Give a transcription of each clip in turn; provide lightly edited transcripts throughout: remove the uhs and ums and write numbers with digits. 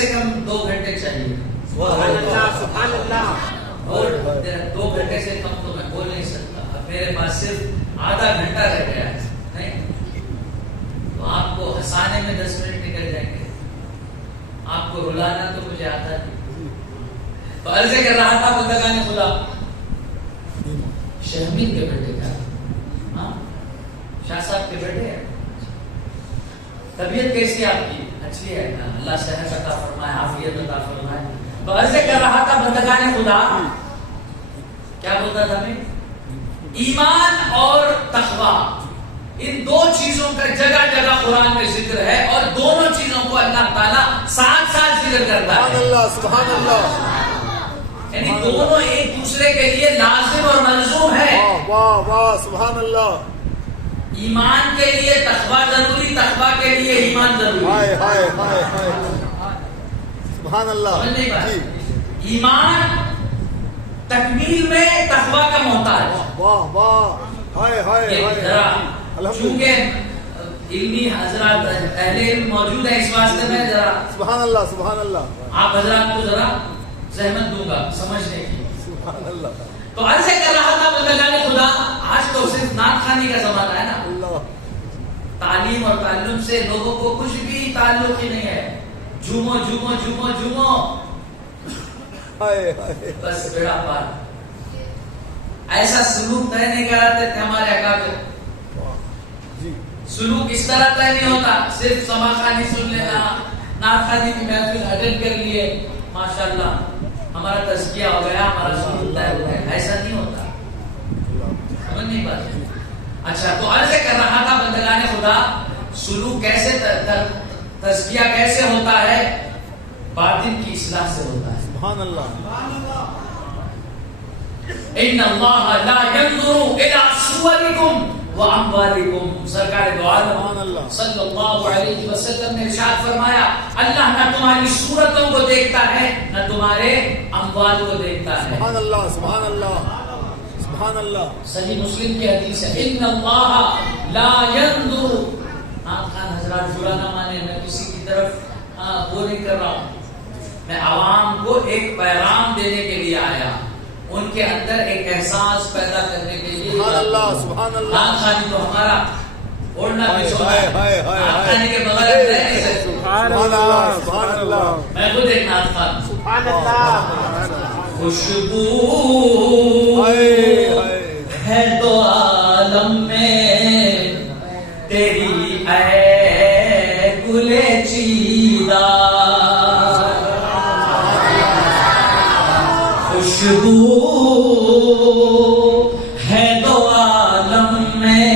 سے کم 2 گھنٹے چاہیے. سبحان اللہ سبحان اللہ. اور 2 گھنٹے سے کم تو میں بول نہیں سکتا. اب میرے پاس صرف آدھا گھنٹہ رہ گیا ہے, نہیں تو آپ کو ہنسانے میں 10 منٹ نکل جائیں گے, آپ کو رلانا تو مجھے آتا نہیں. تو عرض کر رہا تھا بندگان خدا, شہمین کے بیٹے کا, ہاں شاہ صاحب کے بیٹے ہیں. طبیعت کیسی آپ کی؟ اچھی ہے, اللہ صحت عطا فرمائے, عافیت عطا فرمائے. تو عرض کر رہا تھا بندگان خدا, کیا بولتا تھا میں, ایمان اور تقوی, ان 2 چیزوں کا جگہ جگہ قرآن میں ذکر ہے, اور دونوں چیزوں کو اللہ تعالیٰ ساتھ ساتھ ذکر کرتا ہے. سبحان اللہ سبحان اللہ. یعنی دونوں ایک دوسرے کے لیے لازم اور ملزوم ہے. واہ واہ سبحان اللہ. ایمان کے لیے تقوی ضروری, تقوی کے لیے ایمان ضروری. ہائے ہائے ہائے ہائے سبحان اللہ. جی, ایمان تکمیل میں تقوی کا محتاج. واہ واہ ہائے ہائے ہائے. چونکہ علمی حضرات اہل علم موجود ہیں, اس واسطے میں ذرا سبحان اللہ سبحان اللہ. آپ حضرات کو ذرا زحمت دوں گا سمجھنے کی. سبحان اللہ. تو عرض کر رہا تھا بندگان خدا, آج تو صرف نعت خوانی کا زمانہ ہے نا. اللہ. تعلیم اور تعلم سے لوگوں کو کچھ بھی تعلق ہی نہیں ہے. جھومو جھومو جھومو جھومو, ہائے ہائے. بس بیڑا پار. ایسا سلوک طے نہیں کراتے تھے ہمارے اکابر. جی سلوک اس طرح طے نہیں ہوتا, صرف سما خوانی سن لینا, نعت خوانی کی محفل اٹینڈ کر لیے, ماشاءاللہ ہمارا تزکیہ ہو گیا, ہمارا سلوک طے ہو گیا. ایسا نہیں ہوتا, سمجھ نہیں پاتے. اچھا, تو عرض کر رہا تھا بندگان خدا, سلوک کیسے, تزکیہ کیسے ہوتا ہے, باطن کی اصلاح سے ہوتا ہے. سبحان اللہ. ان اللہ لا ينظر الى صورکم واموالکم. سرکار دو عالم صلی اللہ علیہ وسلم نے ارشاد فرمایا, اللہ نہ تمہاری صورتوں کو دیکھتا ہے نہ تمہارے اموال کو دیکھتا ہے. سبحان اللہ سبحان اللہ سبحان اللہ. صحیح مسلم کی حدیث ہے, ان اللہ لا ينظر. آپ خان حضرات برا نہ مانے, میں کسی کی طرف وہ نہیں کر رہا ہوں, میں عوام کو ایک پیغام دینے کے لیے آیا, ان کے اندر ایک احساس پیدا کرنے کے لیے. سبحان اللہ سبحان اللہ. نعت خوانی تو ہمارا اوڑھنا بچھونا ہے, نعت خوانی کے بغیر رہ نہیں سکتے. سبحان اللہ سبحان اللہ. میں خود ایک نعت خوان. سبحان اللہ. خوشبو ہائے ہائے ہے تو عالم میں تیری اے گلے چیدہ, خوشبو ہے تو عالم میں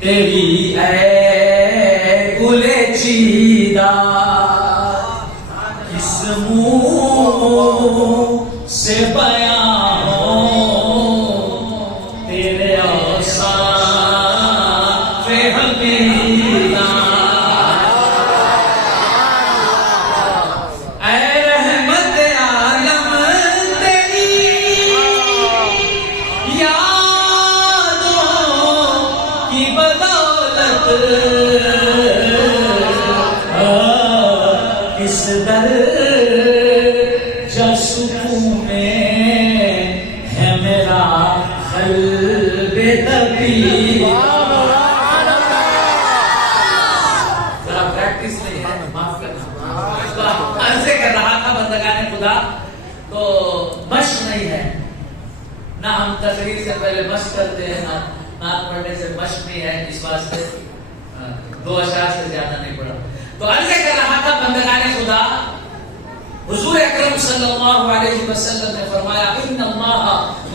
تیری اے گلے چیدہ, کس منہ سے بیان ہو تیرے اوصاف حقیقہ. اے رحمت عالم تیری یادوں کی بدولت, کس در سکون میں ہے میرا قلب طبیب. ذرا پریکٹس نہیں ہے, معاف کرنا. عرض کر رہا تھا بندگان خدا, تو مشق نہیں ہے, نہ ہم تقریر سے پہلے مشق کرتے ہیں, نہ نعت پڑھنے سے مشق نہیں ہے, اس واسطے 2 اشعار سے زیادہ نہیں پڑھا. تو عرض کر رہا تھا بندگان خدا, حضور اکرم صلی اللہ علیہ وسلم نے فرمایا, ان اللہ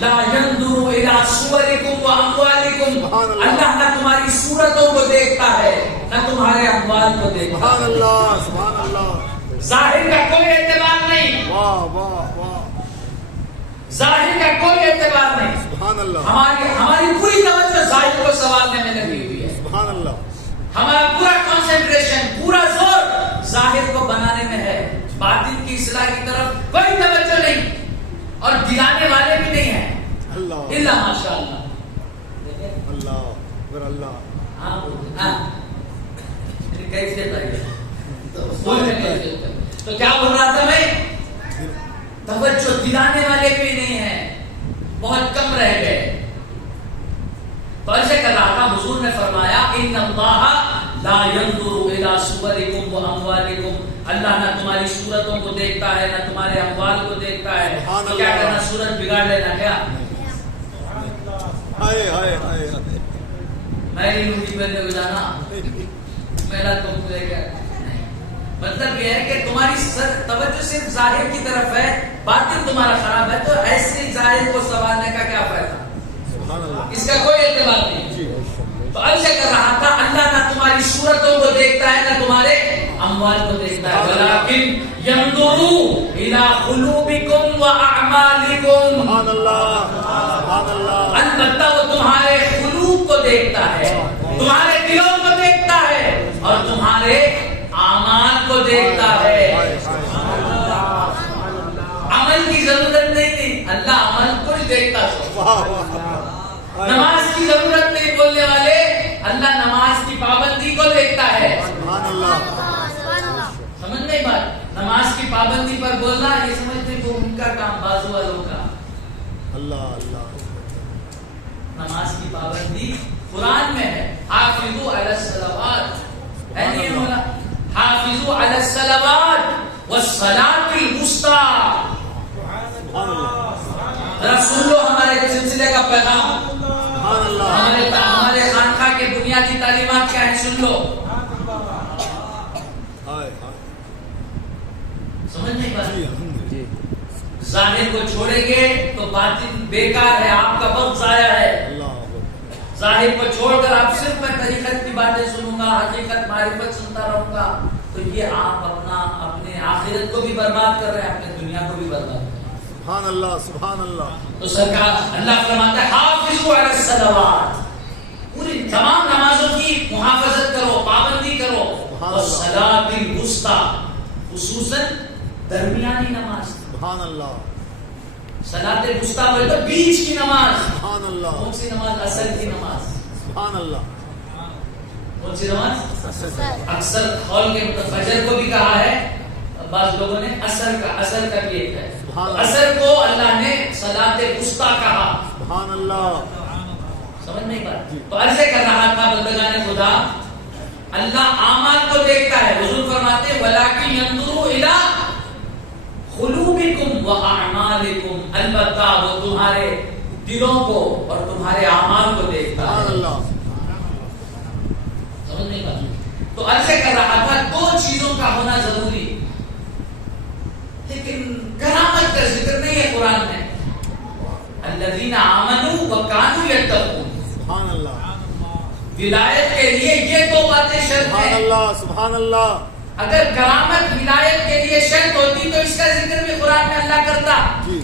لا ينظر الى صورکم واموالکم. اللہ نہ تمہاری صورتوں کو دیکھتا ہے نہ تمہارے اموال کو دیکھتا ہے. سبحان اللہ سبحان اللہ. ظاہر کا کوئی اعتبار نہیں, واہ واہ واہ. ظاہر کا کوئی اعتبار نہیں. سبحان اللہ. ہماری پوری توجہ ظاہر کو سنوارنے میں لگی ہوئی ہے. سبحان اللہ. ہمارا پورا کنسنٹریشن, پورا زور ظاہر کو بنانے میں ہے, باطن کی اصلاح کی طرف کوئی توجہ نہیں, اور دلانے والے بھی نہیں ہیں. اللہ اللہ ماشاء اللہ. اللہ اکبر اللہ. ہاں کیفیت آئی, تو بولنے کیفیت. تو کیا بول رہا تھا میں؟ توجہ دلانے والے بھی نہیں ہیں، بہت کم رہ گئے. تو ایسے کر رہا تھا، حضور نے فرمایا ان اللہ لا ينظر الى صورکم واموالکم، اللہ نہ تمہاری صورتوں کو دیکھتا ہے نہ تمہارے اموال کو دیکھتا ہے. تو کیا کرنا، صورت بگاڑ لینا کیا؟ ہائے ہائے ہائے ہائے. میں نہیں لنگی پہننے کو جانا، میرا تم لے گیا. مطلب یہ ہے کہ تمہاری توجہ صرف ظاہر کی طرف ہے، باطن تمہارا خراب ہے، تو ایسے ظاہر کو سنوارنے کا کیا فائدہ؟ اس کا کوئی اعتبار نہیں. تو ایسے کر رہا تھا، اللہ نہ تمہاری صورتوں کو دیکھتا ہے نہ تمہارے اموال کو دیکھتا ہے، ولیکن ينظر الى قلوبکم واعمالکم. سبحان اللہ سبحان اللہ. البتہ وہ تمہارے قلوب کو دیکھتا ہے، تمہارے دلوں کو دیکھتا ہے اور تمہارے اعمال کو دیکھتا ہے. عمل کی ضرورت نہیں، اللہ عمل کو دیکھتا ہے. نماز کی ضرورت نہیں بولنے والے، اللہ نماز کی پابندی کو دیکھتا ہے. سبحان اللہ. سمجھ نہیں بات؟ نماز کی پابندی پر بولنا یہ سمجھتے کہ ان کا کام، بازو والوں کا. اللہ اللہ. نماز کی پابندی قرآن میں ہے، حافظوا علی الصلوات، ہے نہیں مولا؟ حافظوا علی الصلوات والصلاۃ الوسطی. ذرا سن لو ہمارے سلسلے کا پیغام، ہمارے خانقاہ کے بنیادی تعلیمات کیا ہیں، سن لو. سمجھ نہیں پاتے؟ ظاہر کو چھوڑیں گے تو باطن بیکار ہے، آپ کا وقت ضائع ہے. ظاہر کو چھوڑ کر آپ صرف میں طریقت کی باتیں سنوں گا، حقیقت معرفت سنتا رہوں گا، تو یہ آپ اپنے آخرت کو بھی برباد کر رہے ہیں، اپنے دنیا کو بھی برباد کر رہے ہیں. سبحان اللہ سبحان اللہ. تو سرکار اللہ فرماتا ہے حافظوا علی الصلوات، پوری تمام نمازوں کی محافظت کرو، پابندی کرو. والصلاۃ الوسطی، خصوصاً درمیانی نماز. سبحان اللہ. صلاۃ الوسطی بولے تو بیچ کی نماز. سبحان اللہ. کون سی نماز؟ اثر کی نماز. سبحان اللہ. کون سی نماز؟ اکثر قول کے فجر کو بھی کہا ہے، بعض لوگوں نے اثر کا بھی ایک ہے. اثر کو اللہ نے صلاۃ الوسطی کہا. سبحان اللہ. سمجھ نہیں پاتے؟ تو ایسے کر رہا تھا بندگان خدا، اللہ اعمال کو دیکھتا ہے. حضور فرماتے ہیں ولیکن ينظر الی قلوبکم واعمالکم، البتہ وہ تمہارے دلوں کو اور تمہارے اعمال کو دیکھتا ہے. سبحان اللہ. سمجھ نہیں پاتے؟ تو ایسے کر رہا تھا، دو چیزوں کا ہونا ضروری، لیکن کرامت کا ذکر نہیں ہے قرآن میں. الذین آمنوا وکانوا یتقون. سبحان اللہ. ولایت کے لیے یہ دو باتیں شرط سبحان ہیں. اللہ سبحان اللہ. اگر کرامت ولایت کے لیے شرط ہوتی تو اس کا ذکر بھی قرآن میں اللہ کرتا. جی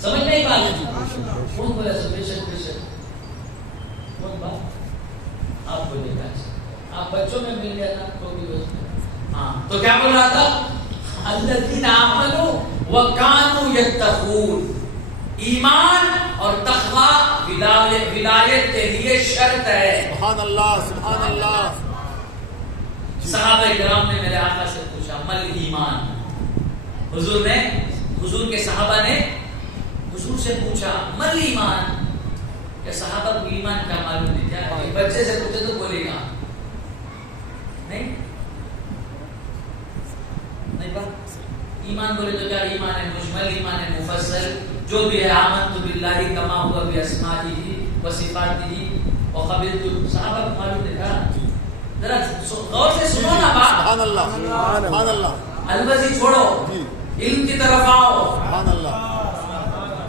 سمجھ نہیں پاتے؟ کون بولا سب بے شک بے شک؟ کون بات؟ آپ بولے گا، آپ بچوں میں مل گیا نا تو بھی. ہاں تو کیا بول رہا تھا؟ الذین آمنوا وکانوا یتقون. ایمان اور تقوی ولایت کے لیے شرط ہے. سبحان اللہ سبحان اللہ. صحابہ کرام نے میرے آقا سے پوچھا مل ایمان. حضور کے صحابہ نے حضور سے پوچھا مل ایمان. کہ صحابہ کو ایمان کا معلوم نہیں. کیا بچے سے پوچھے تو بولے گا نہیں بات. ایمان بولے تو کیا ایمان ہے؟ مجمل ایمان ہے، مفصل جو بھی ہے. آمنت باللہ کما ہوا باسمائہ وصفاتہ وقبلت. صحابہ کو معلوم نہیں تھا. ذرا غور سے سنو نا بات. سبحان اللہ سبحان اللہ. البزی چھوڑو، علم کی طرف آؤ، سبحان اللہ.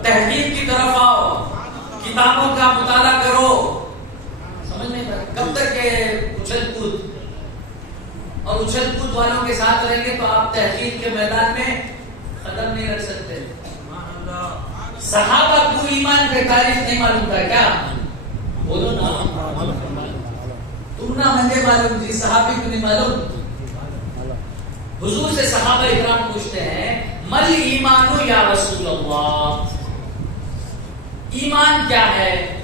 تحقیق کی طرف آؤ، کتابوں کا مطالعہ کرو. سمجھ نہیں پڑا کب تک اچھل کود اور اچھل کود والوں کے ساتھ رہیں گے تو آپ تحقیق کے میدان میں قدم نہیں رکھ سکتے. صحابہ کو ایمان کی تعریف نہیں معلوم تھا کیا؟ بولو نا. تم نہ مجھے معلوم تھی، صحابی کو نہیں معلوم. حضور سے صحابہ اکرام پوچھتے ہیں مل ایمان یا رسول اللہ، ایمان کیا ہے؟